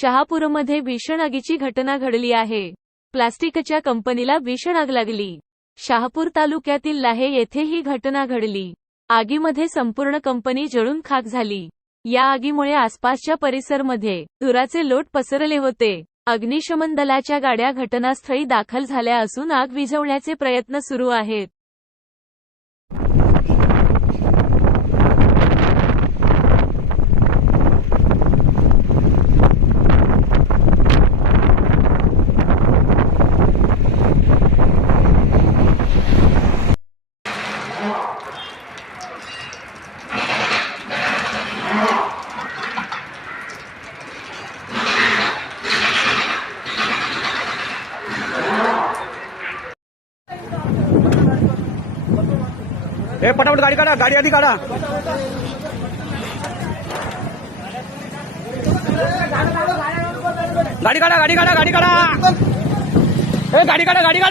शहापूरमध्ये भीषण आगीची घटना घडली आहे. प्लास्टिकच्या कंपनीला भीषण आग लागली. शहापूर तालुक्यातील लाहे येथे ही घटना घडली. आगीमध्ये संपूर्ण कंपनी जळून खाक झाली. या आगीमुळे आसपासच्या परिसरमध्ये धुराचे लोट पसरले होते. अग्निशमन दलाच्या गाड्या घटनास्थळी दाखल झाल्या असून आग विझवण्याचे प्रयत्न सुरू आहेत. हे पटापट गाडी काढा गाडी आधी काढा. गाडी काढा गाडी काढा गाडी काढा. हे गाडी काढा गाडी काढा.